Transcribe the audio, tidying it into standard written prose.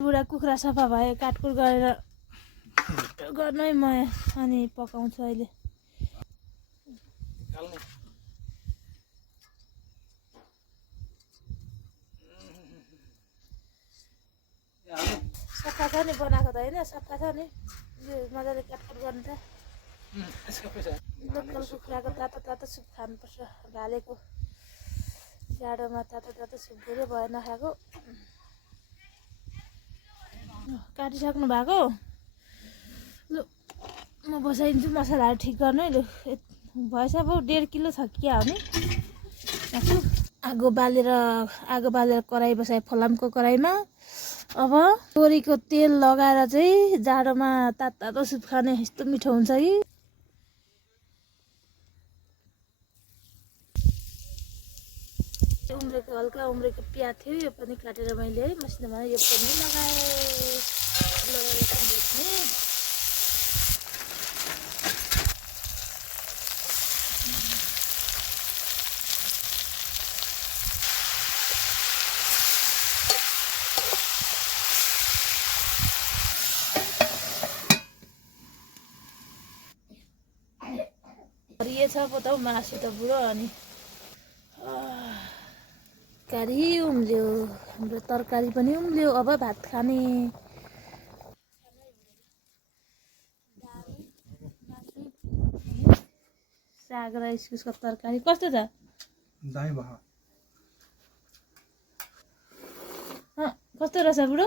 बुढा कुखुरा सफा भयो काटकुट गरेर गर्नै म अनि पकाउँछु अहिले सफा छ नि बनाएको त होइन सफा छ नि मजाले काटकुट गर्नु छ लोकल कुखुराको तातो तातो सुप खानुपर्छ भालेको जाडोमा तातो तातो सुप धेरै भयो नखाएको काटिसक्नु भएको लु म बसाइदिन्छु मसलाहरू ठिक गर्नु है लु भएछ अब 1.5 किलो छ क्या हो नि आगो बालेर कराई बसाए फलामको कराईमा अब तोरीको तेल लगाएर चाहिँ जाडोमा तातो सुप खाने यस्तो मिठो हुन्छ कि उम्रेको हल्का उम्रेको प्याज थियो यो पनि काटेर मैले है मसिनोमा यो पनि लगाएर हरिए छ पो मासु त बुढो अनि तरकारी उम्ल्यो हाम्रो तरकारी पनि उम्ल्यो अब भात खाने साग र इस्कुसको तरकारी कस्तो छ दामी भयो कस्तो रहेछ बुढो